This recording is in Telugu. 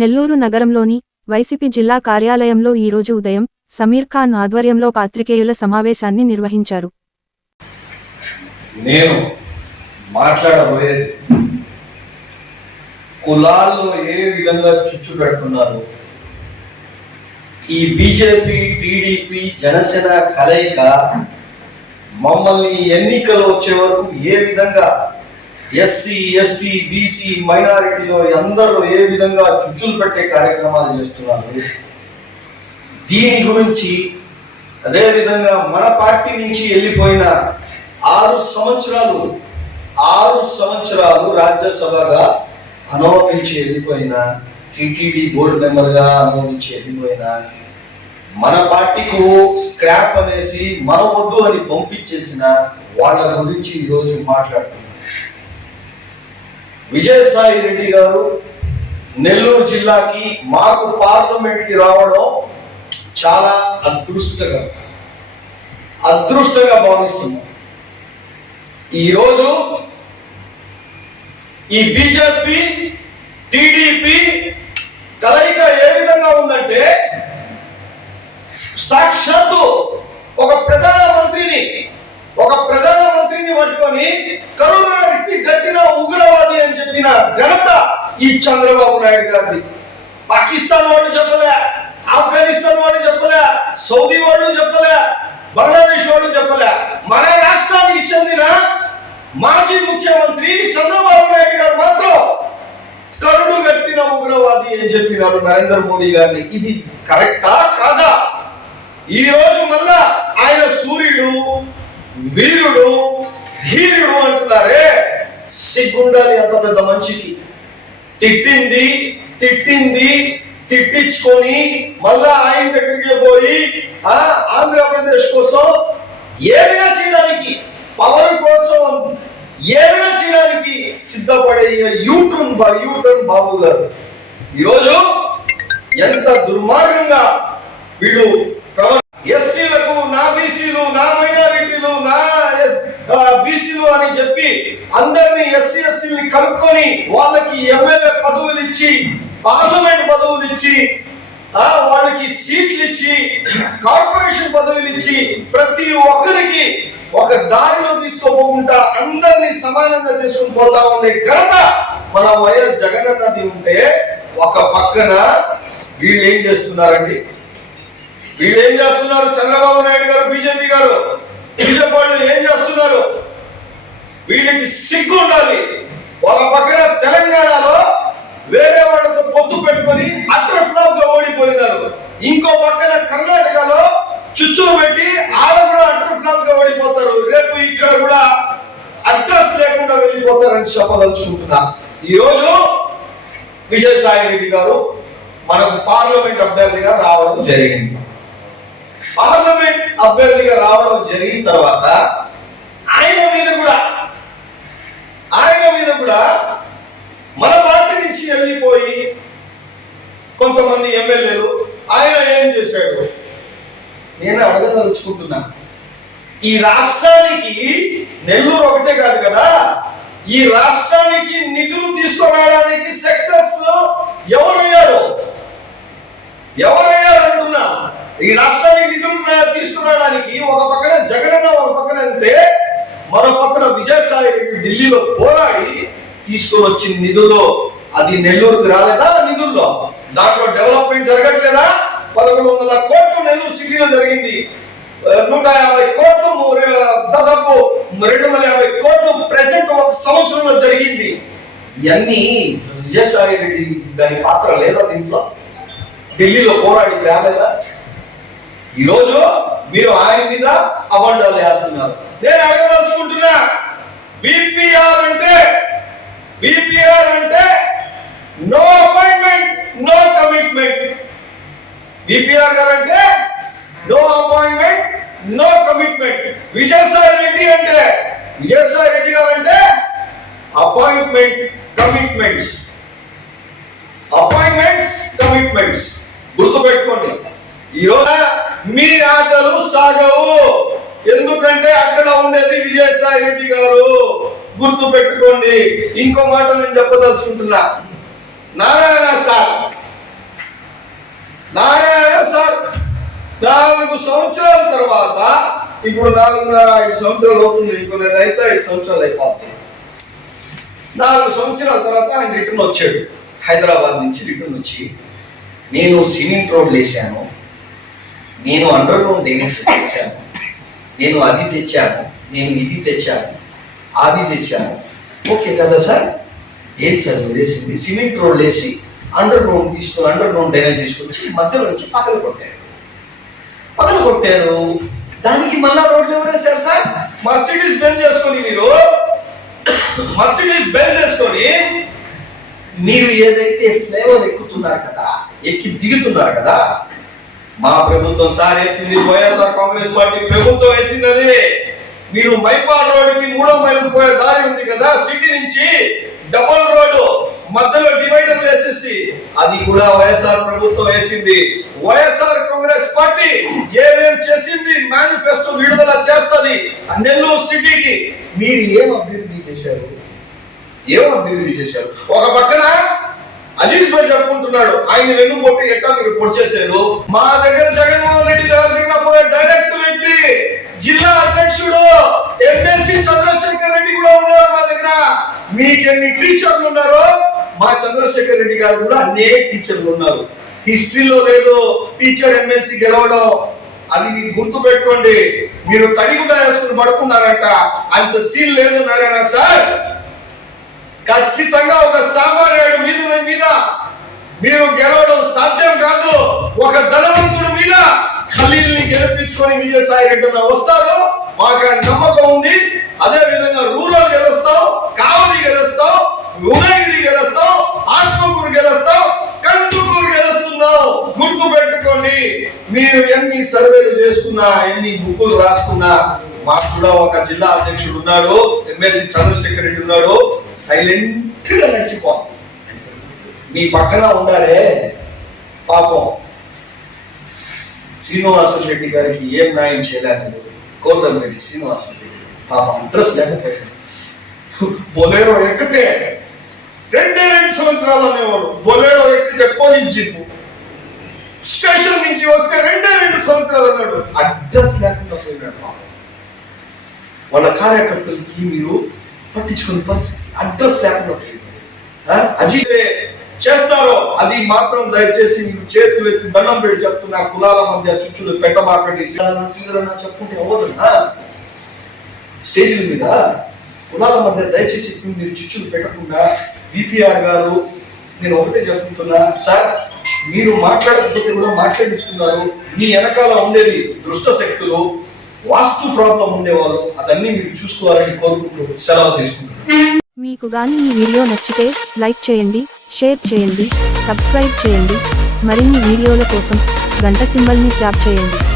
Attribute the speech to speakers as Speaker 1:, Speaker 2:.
Speaker 1: నెల్లూరు నగరంలోని వైసీపీ జిల్లా కార్యాలయంలో ఈరోజు ఉదయం సమీర్ ఖాన్ ఆధ్వర్యంలో పాత్రికేయుల సమావేశాన్ని నిర్వహించారు నేను మాట్లాడబోయేది కులాల్లో ఏ విధంగా చిచ్చు పెడుతున్నారు ఈ బీజేపీ టీడీపీ జనసేన కలయిక మమ్మల్ని ఎన్నికలు వచ్చే వరకు ఏ విధంగా ఎస్సీ ఎస్టీ బీసీ మైనారిటీలో అందరూ ఏ విధంగా చుచ్చులు పెట్టే కార్యక్రమాలు చేస్తున్నారు దీని గురించి అదేవిధంగా మన పార్టీ నుంచి వెళ్ళిపోయిన ఆరు సంవత్సరాలు ఆరు సంవత్సరాలు రాజ్యసభగా అనుభవించి వెళ్ళిపోయిన టీటీడీ బోర్డు మెంబర్గా అనుభవించి వెళ్ళిపోయిన మన పార్టీకు స్క్రాప్ అనేసి మన వద్దు అని పంపించేసిన వాళ్ళ గురించి ఈరోజు మాట్లాడుతున్నాం విజయసాయి రెడ్డి గారు నెల్లూరు జిల్లాకి మాకు పార్లమెంట్కి రావడం చాలా అదృష్టంగా అదృష్టంగా భావిస్తున్నాం ఈరోజు ఈ బీజేపీ టీడీపీ కలయిక ఏ విధంగా ఉందంటే సాక్షాత్తు ఒక ప్రధానమంత్రిని ఒక ప్రధానమంత్రిని పట్టుకొని కరుణ పెట్టిన ఘనత ఈ చంద్రబాబు నాయుడు గారిది పాకిస్తాన్ వాళ్ళు చెప్పలే ఆఫ్ఘనిస్తాన్ వాళ్ళు చెప్పలే సౌదీ వాళ్ళు చెప్పలే బంగ్లాదేశ్ వాళ్ళు చెప్పలే మన రాష్ట్రానికి చెందిన మాజీ ముఖ్యమంత్రి చంద్రబాబు నాయుడు గారు మాత్రం కరుడు కట్టిన ఉగ్రవాది అని చెప్పినారు నరేంద్ర మోడీ గారిని ఇది కరెక్టా కాదా ఈ రోజు మళ్ళా ఆయన సూర్యుడు వీరుడు ధీరుడు అంటున్నారే సిగ్గుండాలి అంత పెద్ద మనిషికి తిట్టింది తిట్టింది తిట్టించుకొని మళ్ళా ఆయన దగ్గరికి పోయి ఆ ఆంధ్రప్రదేశ్ కోసం ఏదైనా చేయడానికి పవర్ కోసం ఏదైనా చేయడానికి సిద్ధపడే యూట్యూన్ యూట్యూన్ బాబు గారు ఈరోజు ఎంత దుర్మార్గంగా వీడు అని చెప్పి అందరినీ ఎస్సీ ఎస్టీని కనుక్కొని వాళ్ళకి ఎమ్మెల్యే పదవులు ఇచ్చి పార్లమెంట్ పదవులు ఇచ్చి వాళ్ళకి సీట్లు ఇచ్చి కార్పొరేషన్ పదవులు ఇచ్చి ప్రతి ఒక్కరికి ఒక దారిలో తీసుకోపోకుండా అందరినీ సమానంగా తీసుకుని పోతా ఉండే ఘనత మన వైఎస్ జగన్ అన్నది ఉంటే ఒక పక్కన వీళ్ళు ఏం చేస్తున్నారండి వీళ్ళు ఏం చేస్తున్నారు చంద్రబాబు నాయుడు గారు బీజేపీ గారు బీజేపీ వాళ్ళు ఏం చేస్తున్నారు వీళ్ళకి సిగ్గు ఉండాలి ఒక పక్కన తెలంగాణలో వేరే వాళ్ళతో పొత్తు పెట్టుకొని అడ్ర ఫ్లాప్ గా ఓడిపోయినారు ఇంకో పక్కన కర్ణాటకలో చుచ్చులు పెట్టి ఆడ కూడా అడ్ర ఫ్లాప్ గా ఓడిపోతారు రేపు ఇక్కడ కూడా అడ్రస్ లేకుండా వెళ్ళిపోతారని చెప్పదలుచుకుంటున్నా ఈరోజు విజయసాయి రెడ్డి గారు మనకు పార్లమెంట్ అభ్యర్థిగా రావడం జరిగింది పార్లమెంట్ అభ్యర్థిగా రావడం జరిగిన తర్వాత ఆయన మీద కూడా కాకుండా మన పార్టీ నుంచి వెళ్ళిపోయి కొంతమంది ఎమ్మెల్యేలు ఆయన ఏం చేశాడు నేను అడగదలుచుకుంటున్నా ఈ రాష్ట్రానికి నెల్లూరు ఒకటే కాదు కదా ఈ రాష్ట్రానికి నిధులు తీసుకురావడానికి సక్సెస్ ఎవరయ్యారు ఎవరయ్యారు అంటున్నా ఈ రాష్ట్రానికి నిధులు తీసుకురావడానికి తీసుకొని వచ్చిన నిధుల్లో అది నెల్లూరుకు రాలేదా నిధుల్లో దాంట్లో డెవలప్మెంట్ జరగట్లేదా పదకొండు వందల కోట్లు నెల్లూరు సిటీలో జరిగింది నూట యాభై కోట్లు దాదాపు రెండు వందల యాభై కోట్లు ప్రెసెంట్ ఒక సంవత్సరంలో జరిగింది ఇవన్నీ విజయసాయి రెడ్డి దాని పాత్ర లేదా దీంట్లో ఢిల్లీలో పోరాడి తేలేదా ఈరోజు మీరు ఆయన మీద అబండాలి డిపిఆర్ గారు అంటే no appointment no commitment Vijayasai Reddy అంటే విజయసాయి రెడ్డి గారు అంటే అపాయింట్మెంట్ కమిట్మెంట్స్ అపాయింట్మెంట్స్ కమిట్మెంట్స్ గుర్తుపెట్టుకోండి ఈరోజు మీ ఆటలు సాగవు ఎందుకంటే అక్కడ ఉండేది విజయసాయి రెడ్డి గారు గుర్తు పెట్టుకోండి ఇంకో మాట నేను చెప్పదలుచుకుంటున్నా నారాయణ సార్ నారాయణ సార్ నాలుగు సంవత్సరాల తర్వాత ఇప్పుడు నాలుగున్నర ఐదు సంవత్సరాలు అవుతుంది ఇంకో నెల అయితే ఐదు సంవత్సరాలు అయిపోతుంది నాలుగు సంవత్సరాల తర్వాత ఆయన రిటర్న్ వచ్చాడు హైదరాబాద్ నుంచి రిటర్న్ వచ్చి నేను సిమెంట్ రోడ్లు వేసాను నేను అండర్ గ్రౌండ్ డ్రైనేజ్ తెచ్చాను నేను అది తెచ్చాను నేను ఇది తెచ్చాను అది తెచ్చాను ఓకే కదా సార్ ఏంటి సార్ మీరు వేసింది సిమెంట్ రోడ్లు వేసి అండర్ గ్రౌండ్ తీసుకుని అండర్ గ్రౌండ్ డ్రైనేజ్ తీసుకుని మధ్యలో నుంచి పగలు కొట్టారు పగలు కొట్టారు దానికి మళ్ళా రోడ్లు ఎవరు వేశారు సార్ మర్సిడీస్ బెంజ్ చేసుకొని మీరు మర్సిడీస్ బెంజ్ చేసుకొని మీరు ఏదైతే ఫ్లేవర్ ఎక్కుతున్నారు కదా ఎక్కి దిగుతున్నారు కదా మా ప్రభుత్వం సార్ వేసింది వైఎస్ఆర్ కాంగ్రెస్ పార్టీ ప్రభుత్వం వేసింది అది మీరు మైపాల్ రోడ్డుకి మూడో మైలు పోయే దారి ఉంది కదా సిటీ నుంచి డబుల్ రోడ్డు మధ్యలో డివైడ్ తెలిసి అది కూడా వైఎస్ఆర్ ప్రభుత్వం వేసింది వైఎస్ఆర్ కాంగ్రెస్ పార్టీ ఏమేం చేసింది మేనిఫెస్టో విడుదల చేస్తుంది నెల్లూరు సిటీకి మీరు ఏం అభివృద్ధి చేశారు ఏం అభివృద్ధి చేశారు ఒక పక్కన అజీజ్ భాయ్ చెప్పుకుంటున్నాడు ఆయన వెన్ను కొట్టి ఎట్లా మీరు పొడిచేశారు మా దగ్గర జగన్మోహన్ రెడ్డి గారి దగ్గర పోయి డైరెక్ట్ వెళ్ళి జిల్లా అధ్యక్షుడు ఎమ్మెల్సీ చంద్రశేఖర్ రెడ్డి కూడా ఉన్నారు మా దగ్గర మీకెన్ని టీచర్లు ఉన్నారో మా చంద్రశేఖర్ రెడ్డి గారు కూడా అనేక టీచర్లు ఉన్నారు హిస్టరీలో లేదో టీచర్ ఎమ్మెల్సీ గెలవడం అది మీకు గుర్తు పెట్టుకోండి మీరు తడిగుడ్డ వేసుకుని పడుకున్నారంట అంత సీల్ లేదు నారాయణ సార్ ఖచ్చితంగా ఒక సామాన్యుడు మీద మీద మీరు గెలవడం సాధ్యం కాదు ఒక ధనవంతుడు మీద ఖలీల్ ని గెలిపించుకొని విజయసాయి రెడ్డి వస్తారు మాకు నమ్మకం ఉంది అదే విధంగా రూరల్ గెలుస్తాం కావలి గెలుస్తాం ఉదయగిరి గెలుస్తావు ఆత్మకూరు గెలుస్తావు కందుకూరు గెలుస్తున్నావు గుర్తు పెట్టుకోండి మీరు ఎన్ని సర్వేలు చేసుకున్నా ఎన్ని బుక్కులు రాసుకున్నా మాకు కూడా ఒక జిల్లా అధ్యక్షుడు ఉన్నాడు ఎమ్మెల్సీ చంద్రశేఖర్ రెడ్డి ఉన్నాడు సైలెంట్ గా నడిచిపో మీ పక్కన ఉండాలే పాపం శ్రీనివాసం రెడ్డి గారికి ఏం న్యాయం చేయలేదు గౌతమ్ రెడ్డి శ్రీనివాసన్ రెడ్డి పాపం అడ్రస్ లేకపోయాడు బొలేరో ఎక్కితే సంవత్సరాలు అనేవాడు బొలేరో ఎక్కితే పోలీస్ జీపు స్టేషన్ నుంచి వస్తే రెండే రెండు సంవత్సరాలు అన్నాడు అడ్రస్ లేకుండా పోయినాడు వాళ్ళ కార్యకర్తలకి మీరు పట్టించుకునే పరిస్థితి అడ్రస్ లేకుండా పోయింది అజీతే చేస్తారో అది మాత్రం దయచేసి మీరు చేతులు ఎత్తి బన్నం పెట్టి చెప్తున్నా కులాల మధ్య చుచ్చులు పెట్టబాకండి సింగరన్నా చెప్పుకుంటే అవ్వదునా స్టేజ్ మీద కులాల మధ్య దయచేసి మీరు చుచ్చులు పెట్టకుండా బీపీఆర్ గారు నేను ఒకటే చెప్తున్నా సార్ మీరు మాట్లాడకపోతే కూడా మాట్లాడిస్తున్నారు మీ వెనకాల ఉండేది దుష్ట శక్తులు వాస్తు ప్రాబ్లం ఉండేవాళ్ళు అదన్నీ మీరు చూసుకోవాలని కోరుకుంటూ సెలవు తీసుకుంటున్నాను మీకు గాని ఈ వీడియో నచ్చితే లైక్ చేయండి షేర్ చేయండి సబ్స్క్రైబ్ చేయండి మరిన్ని వీడియోల కోసం గంట సింబల్ని ట్యాప్ చేయండి